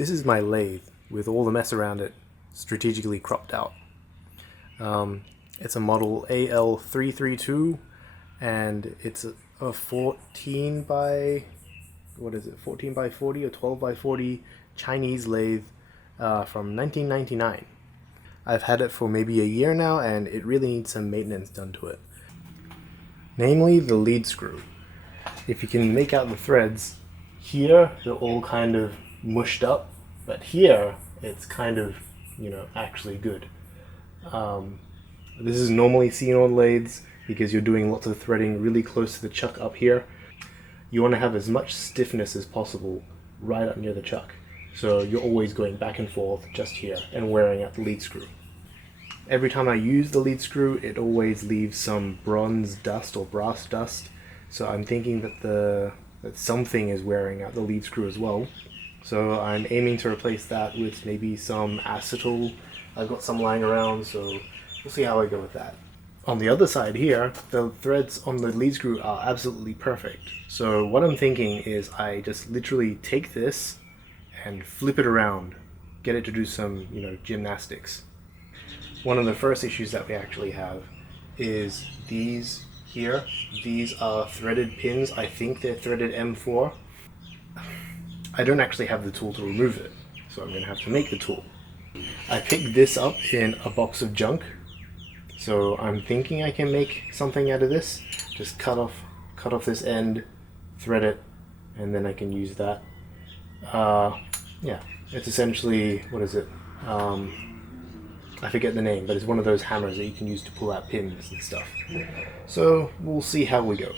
This is my lathe with all the mess around it strategically cropped out. It's a model AL332 and it's a 14 by, what is it, 14 by 40 or 12 by 40 Chinese lathe from 1999. I've had it for maybe a year now and it really needs some maintenance done to it. Namely the lead screw. If you can make out the threads, here they're all kind of mushed up, but here it's kind of, actually good. This is normally seen on lathes because you're doing lots of threading really close to the chuck up here. You want to have as much stiffness as possible right up near the chuck. So you're always going back and forth just here and wearing out the lead screw. Every time I use the lead screw, it always leaves some bronze dust or brass dust. So I'm thinking that something is wearing out the lead screw as well. So I'm aiming to replace that with maybe some acetal. I've got some lying around, so we'll see how I go with that. On the other side here, the threads on the lead screw are absolutely perfect. So what I'm thinking is I just literally take this and flip it around, get it to do some, gymnastics. One of the first issues that we actually have is these here. These are threaded pins. I think they're threaded M4. I don't actually have the tool to remove it, so I'm going to have to make the tool. I picked this up in a box of junk, so I'm thinking I can make something out of this. Just cut off this end, thread it, and then I can use that. Yeah, it's essentially, what is it? I forget the name, but it's one of those hammers that you can use to pull out pins and stuff. So we'll see how we go.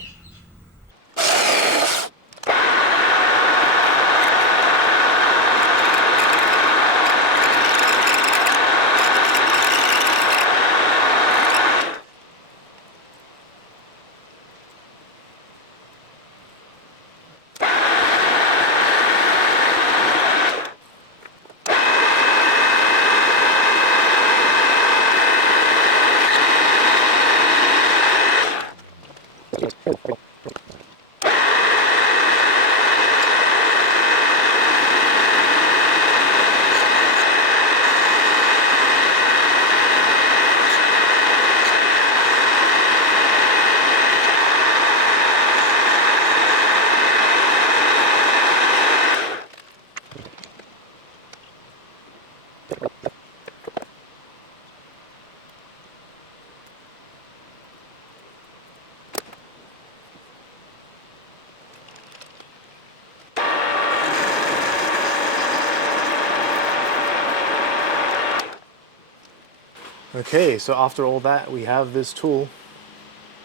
Okay, so after all that, we have this tool.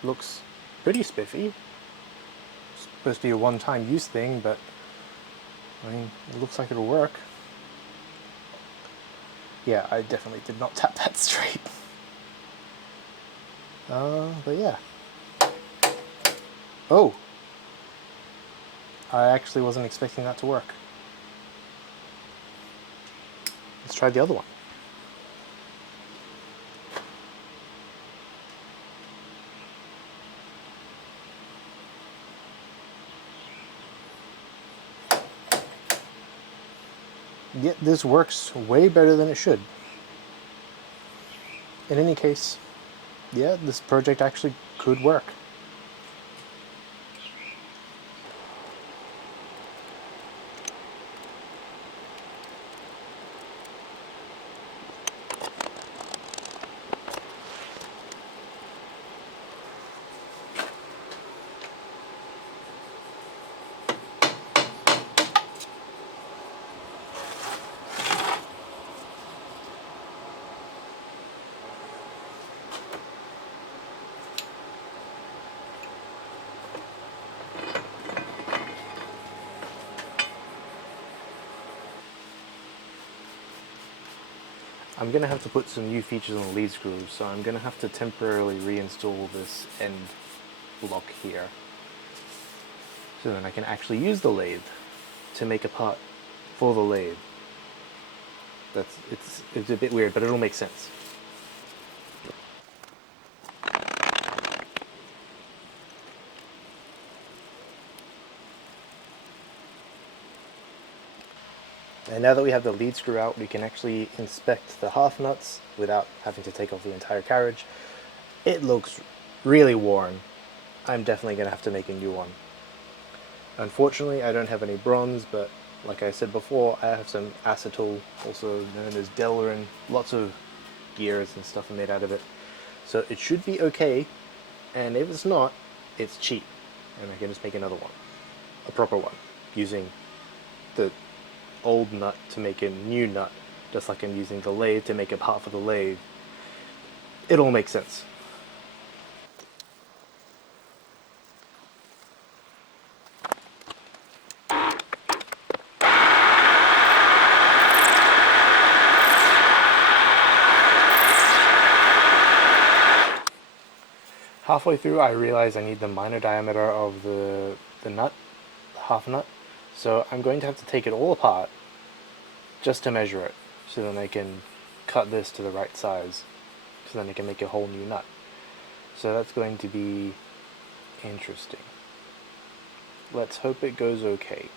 Looks pretty spiffy. It's supposed to be a one-time use thing, but I mean, it looks like it'll work. Yeah, I definitely did not tap that straight. But yeah. Oh! I actually wasn't expecting that to work. Let's try the other one. Yet this works way better than it should. In any case, yeah, this project actually could work. I'm going to have to put some new features on the lead screw, so I'm going to have to temporarily reinstall this end block here. So then I can actually use the lathe to make a part for the lathe. It's a bit weird, but it'll make sense. And now that we have the lead screw out, we can actually inspect the half nuts without having to take off the entire carriage. It looks really worn. I'm definitely going to have to make a new one. Unfortunately, I don't have any bronze, but like I said before, I have some acetal, also known as delrin. Lots of gears and stuff are made out of it. So it should be okay, and if it's not, it's cheap. And I can just make another one. A proper one, using the old nut to make a new nut, just like I'm using the lathe to make a part for the lathe. It all makes sense. Halfway through, I realize I need the minor diameter of the nut, the half nut, so I'm going to have to take it all apart just to measure it, so then I can cut this to the right size, so then I can make a whole new nut. So that's going to be interesting. Let's hope it goes okay.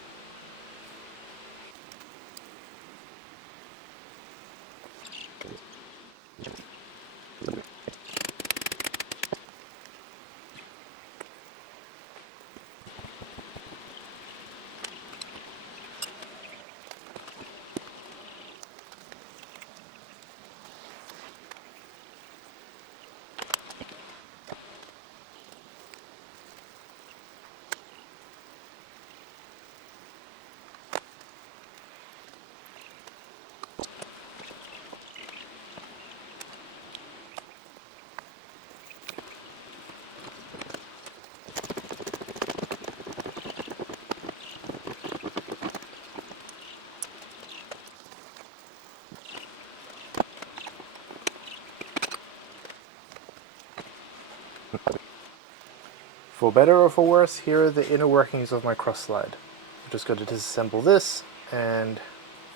For better or for worse, here are the inner workings of my cross slide. I'm just going to disassemble this and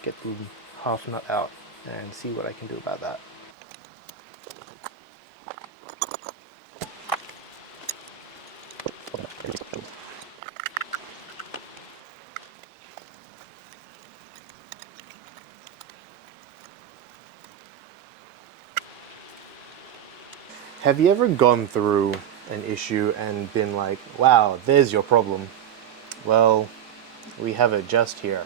get the half nut out and see what I can do about that. Have you ever gone through an issue and been like, wow, there's your problem? Well, we have it just here.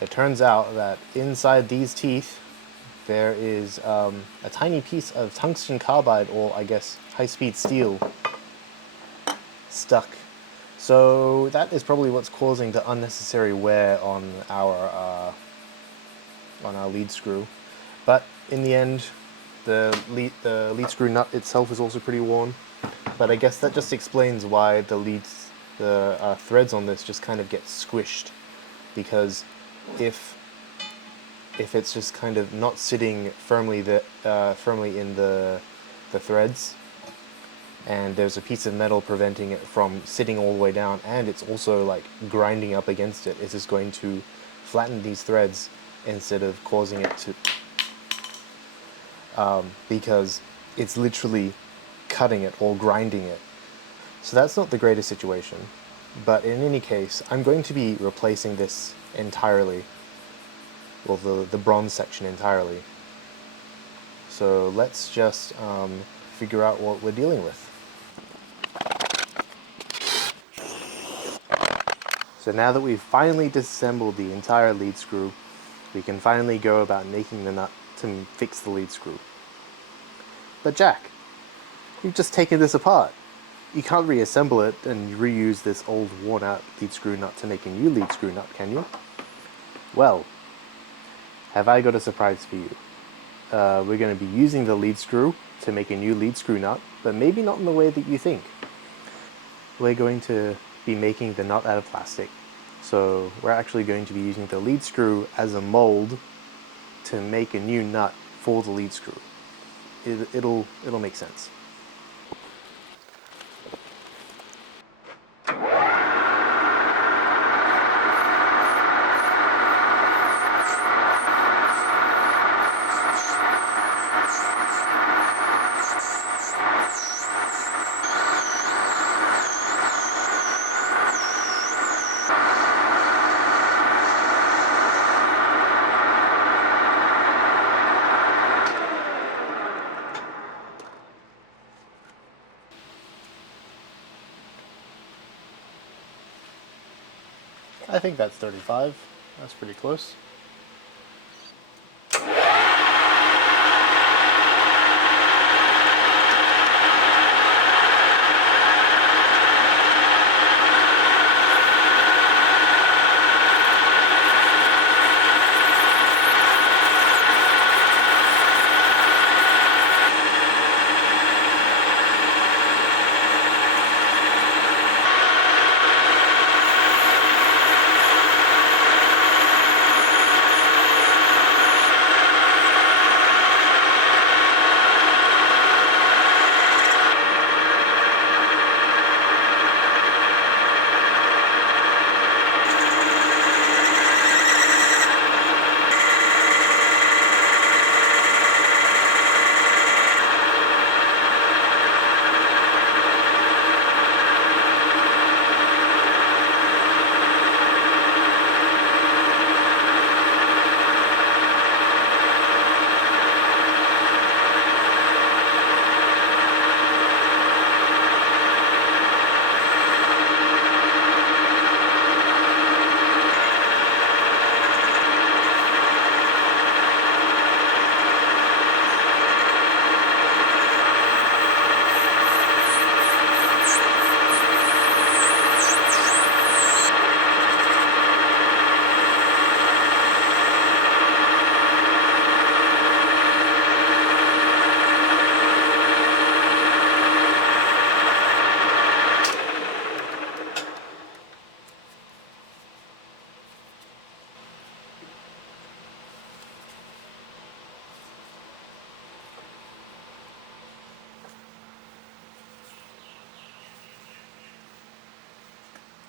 It turns out that inside these teeth there is a tiny piece of tungsten carbide, or I guess high-speed steel, stuck. So that is probably what's causing the unnecessary wear on our lead screw. But in the end, the lead screw nut itself is also pretty worn. But I guess that just explains why the threads on this just kind of get squished, because if it's just kind of not sitting firmly in the threads, and there's a piece of metal preventing it from sitting all the way down, and it's also like grinding up against it, it's just going to flatten these threads instead of causing it to, because it's literally cutting it or grinding it. So that's not the greatest situation, but in any case, I'm going to be replacing this entirely, well, the bronze section entirely. So let's just figure out what we're dealing with. So now that we've finally disassembled the entire lead screw, we can finally go about making the nut to fix the lead screw. But Jack, you've just taken this apart. You can't reassemble it and reuse this old worn out lead screw nut to make a new lead screw nut, can you? Well, have I got a surprise for you. We're going to be using the lead screw to make a new lead screw nut, but maybe not in the way that you think. We're going to be making the nut out of plastic. So we're actually going to be using the lead screw as a mold to make a new nut for the lead screw. It'll make sense. think that's 35. That's pretty close.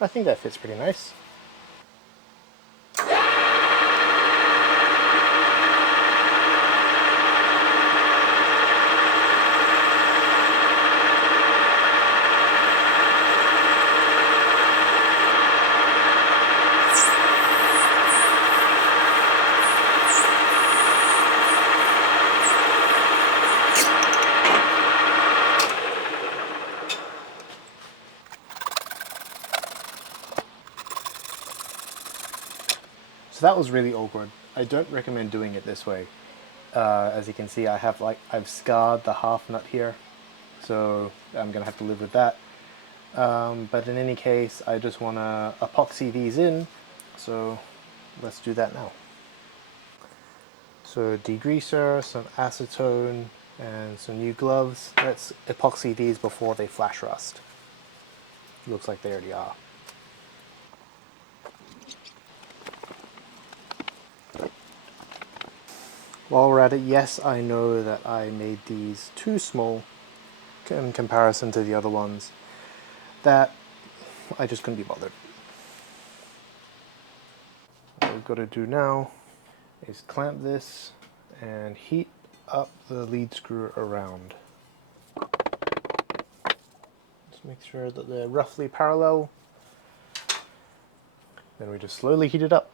I think that fits pretty nice. So that was really awkward. I don't recommend doing it this way. As you can see, I've scarred the half nut here, so I'm gonna have to live with that. But in any case, I just want to epoxy these in, so let's do that now. So degreaser, some acetone, and some new gloves. Let's epoxy these before they flash rust. Looks like they already are. While we're at it, yes, I know that I made these too small in comparison to the other ones. That I just couldn't be bothered. What we've got to do now is clamp this and heat up the lead screw around. Just make sure that they're roughly parallel. Then we just slowly heat it up.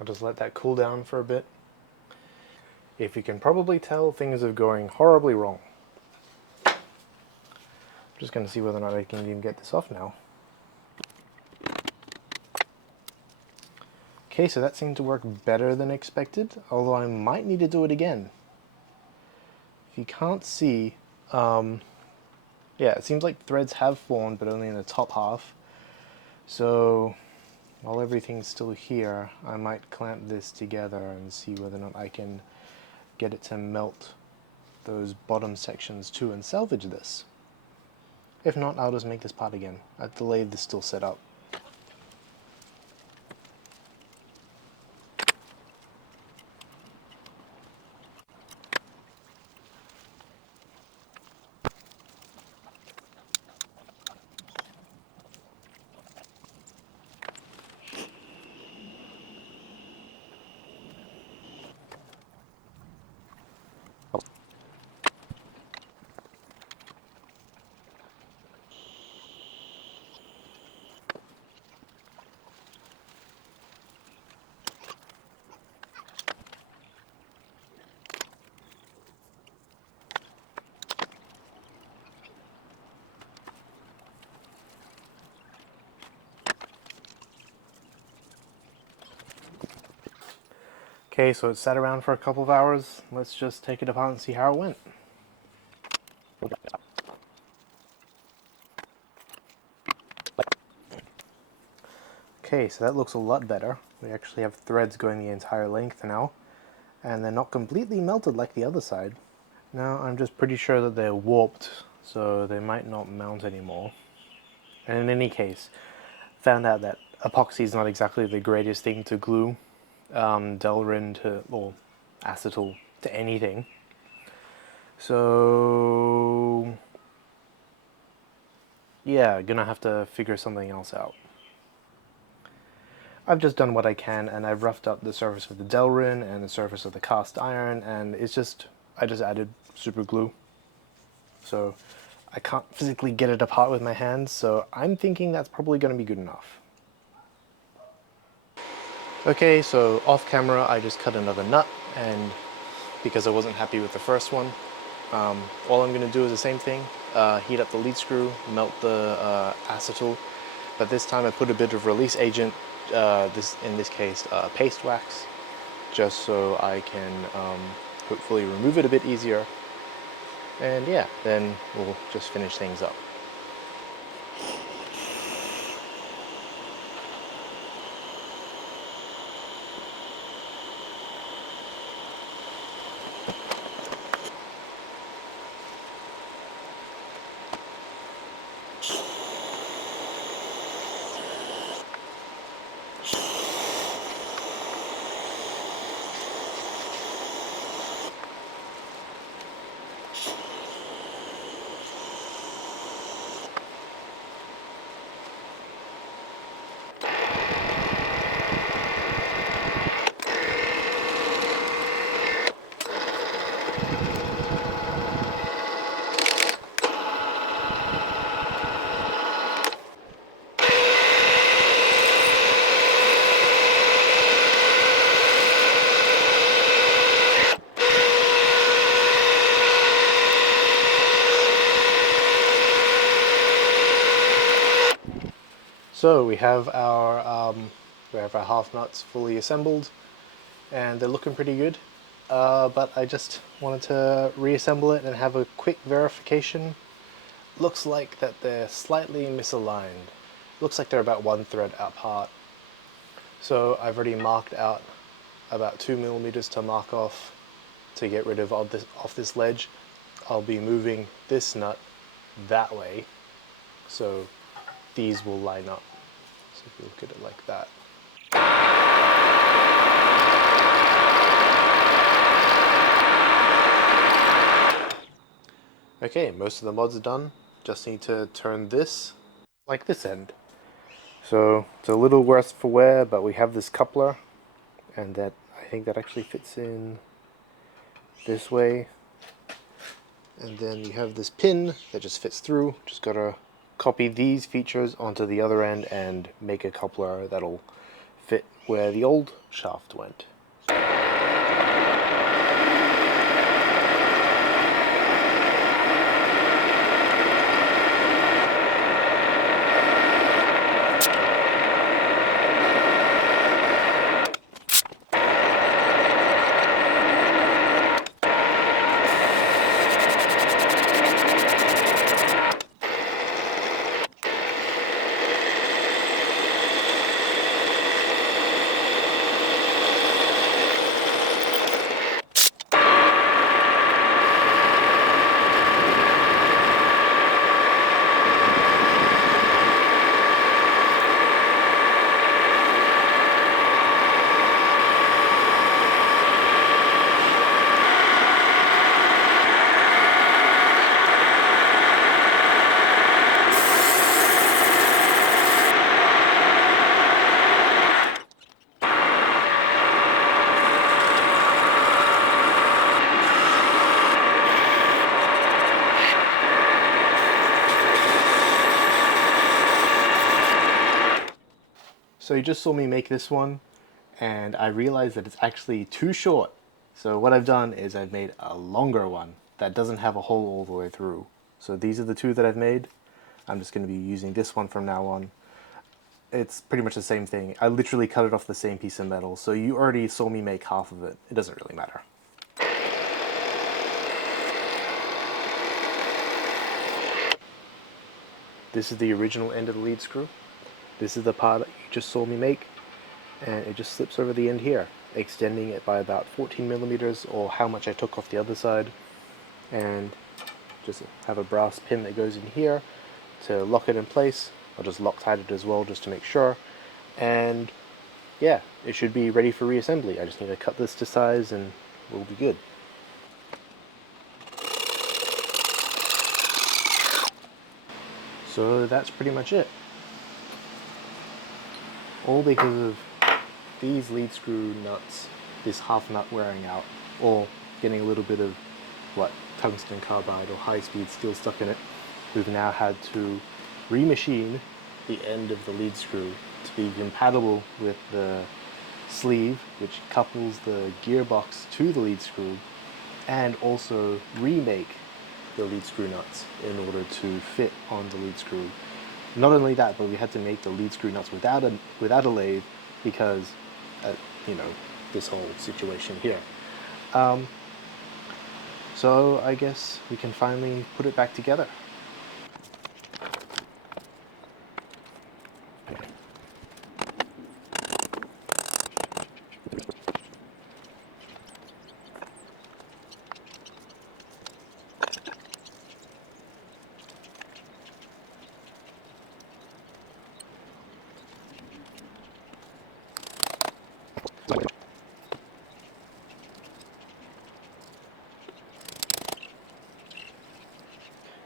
I'll just let that cool down for a bit. If you can probably tell, things are going horribly wrong. I'm just going to see whether or not I can even get this off now. Okay, so that seemed to work better than expected, although I might need to do it again. If you can't see, yeah, it seems like threads have formed, but only in the top half. So while everything's still here, I might clamp this together and see whether or not I can get it to melt those bottom sections too and salvage this. If not, I'll just make this part again. The lathe is still set up. Okay, so it sat around for a couple of hours. Let's just take it apart and see how it went. Okay, so that looks a lot better. We actually have threads going the entire length now, and they're not completely melted like the other side. Now I'm just pretty sure that they're warped, so they might not mount anymore. And in any case, found out that epoxy is not exactly the greatest thing to glue delrin to, or acetal to anything. So yeah, gonna have to figure something else out. I've just done what I can, and I've roughed up the surface of the delrin and the surface of the cast iron, and I just added super glue. So I can't physically get it apart with my hands, so I'm thinking that's probably going to be good enough. Okay, so off camera I just cut another nut, and because I wasn't happy with the first one, all I'm going to do is the same thing, heat up the lead screw, melt the acetal, but this time I put a bit of release agent, in this case paste wax, just so I can hopefully remove it a bit easier, and yeah, then we'll just finish things up. So we have our half nuts fully assembled, and they're looking pretty good. But I just wanted to reassemble it and have a quick verification. Looks like that they're slightly misaligned. Looks like they're about 1 thread apart. So I've already marked out about 2 millimeters to mark off to get rid of off this ledge. I'll be moving this nut that way, so these will line up. So if you look at it like that. Okay, most of the mods are done. Just need to turn this like this end. So it's a little worse for wear, but we have this coupler, and that I think that actually fits in this way. And then you have this pin that just fits through. Just gotta copy these features onto the other end and make a coupler that'll fit where the old shaft went. So you just saw me make this one, and I realized that it's actually too short. So what I've done is I've made a longer one that doesn't have a hole all the way through. So these are the two that I've made. I'm just going to be using this one from now on. it's pretty much the same thing. I literally cut it off the same piece of metal, so you already saw me make half of it. It doesn't really matter. This is the original end of the lead screw. This is the part that you just saw me make, and it just slips over the end here, extending it by about 14 millimeters, or how much I took off the other side, and just have a brass pin that goes in here to lock it in place. I'll just Loctite it as well just to make sure, and yeah, it should be ready for reassembly. I just need to cut this to size and we'll be good. So that's pretty much it. All because of these lead screw nuts, this half nut wearing out, or getting a little bit of tungsten carbide or high-speed steel stuck in it. We've now had to remachine the end of the lead screw to be compatible with the sleeve, which couples the gearbox to the lead screw, and also remake the lead screw nuts in order to fit on the lead screw. Not only that, but we had to make the lead screw nuts without a lathe because, this whole situation here. So I guess we can finally put it back together.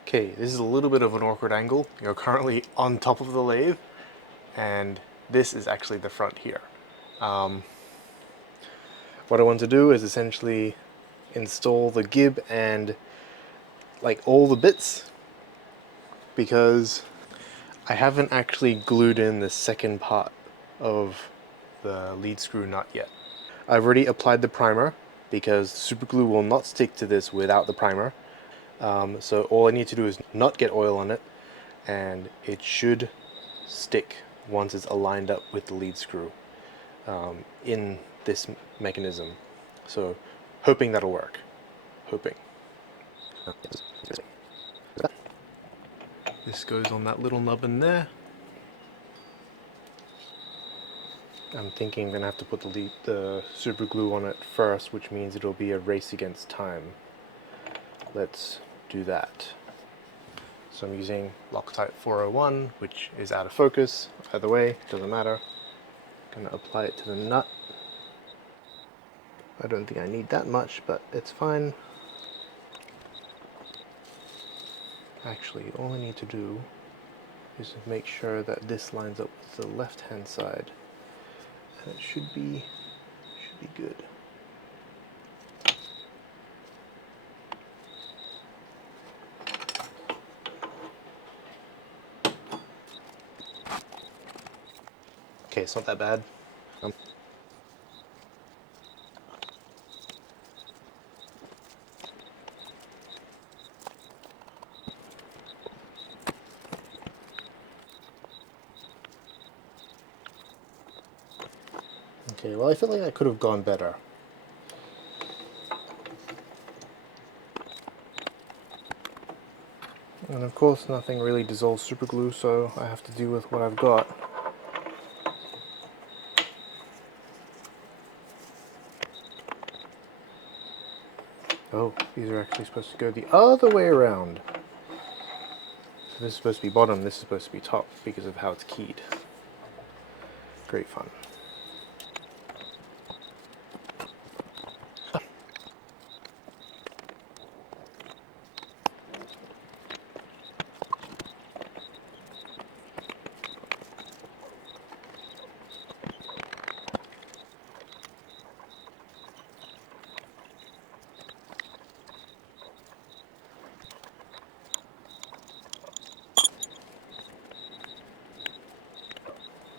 Okay, this is a little bit of an awkward angle. You're currently on top of the lathe, and this is actually the front here. What I want to do is essentially install the gib and all the bits, because I haven't actually glued in the second part of the lead screw nut yet. I've already applied the primer because super glue will not stick to this without the primer. So all I need to do is not get oil on it, and it should stick once it's aligned up with the lead screw in this mechanism. So hoping that'll work. Hoping. This goes on that little nubbin there. I'm thinking I'm gonna have to put the super glue on it first, which means it'll be a race against time. Let's do that. So I'm using Loctite 401, which is out of focus. Either way, doesn't matter. Gonna apply it to the nut. I don't think I need that much, but it's fine. Actually, all I need to do is make sure that this lines up with the left-hand side, and it should be good. Okay, it's not that bad. Okay, well, I feel like I could have gone better. And of course, nothing really dissolves super glue, so I have to deal with what I've got. Oh, these are actually supposed to go the other way around. So this is supposed to be bottom, this is supposed to be top because of how it's keyed. Great fun.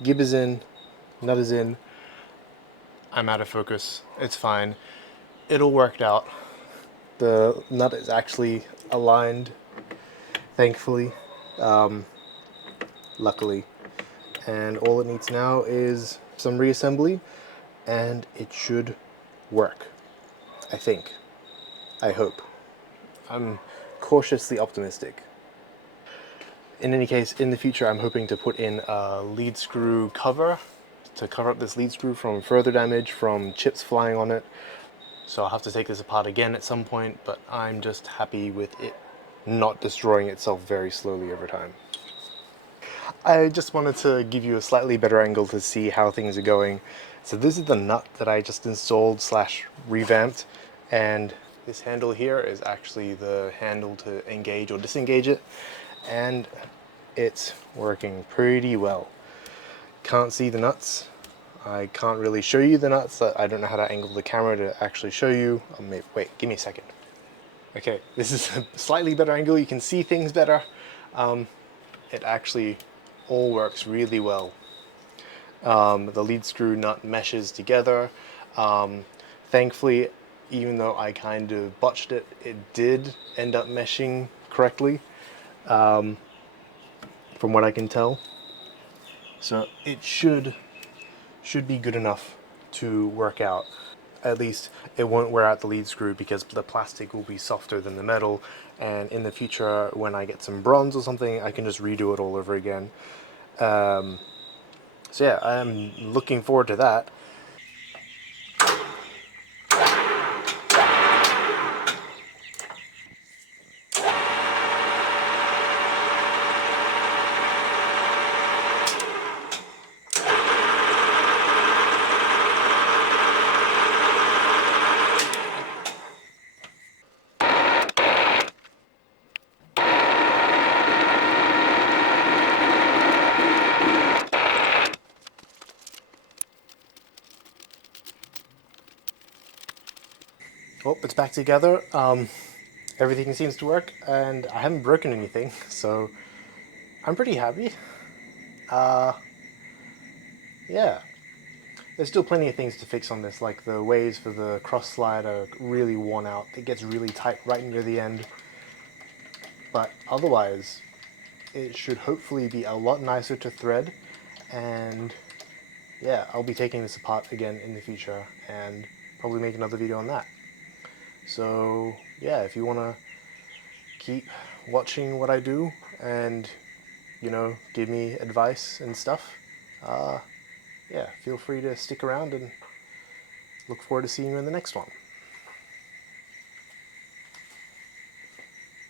Gib is in, nut is in. I'm out of focus. It's fine. It'll work out. The nut is actually aligned, thankfully, luckily, and all it needs now is some reassembly, and it should work. I think. I hope. I'm cautiously optimistic. In any case, in the future, I'm hoping to put in a lead screw cover to cover up this lead screw from further damage from chips flying on it. So I'll have to take this apart again at some point, but I'm just happy with it not destroying itself very slowly over time. I just wanted to give you a slightly better angle to see how things are going. So this is the nut that I just installed slash revamped, and this handle here is actually the handle to engage or disengage it, and it's working pretty well. Can't see the nuts. I can't really show you the nuts. I don't know how to angle the camera to actually show you. Wait, give me a second. Okay, this is a slightly better angle. You can see things better. It actually all works really well. The lead screw nut meshes together. Thankfully, even though I kind of botched it, it did end up meshing correctly, from what I can tell. So it should be good enough to work out. At least it won't wear out the lead screw because the plastic will be softer than the metal, and in the future when I get some bronze or something, I can just redo it all over again. So yeah, I'm looking forward to that. Oh, it's back together. Everything seems to work, and I haven't broken anything, so I'm pretty happy. Yeah. There's still plenty of things to fix on this, like the ways for the cross slide are really worn out. It gets really tight right near the end. But otherwise, it should hopefully be a lot nicer to thread, and yeah, I'll be taking this apart again in the future and probably make another video on that. So yeah, if you want to keep watching what I do and, you know, give me advice and stuff, yeah, feel free to stick around, and look forward to seeing you in the next one.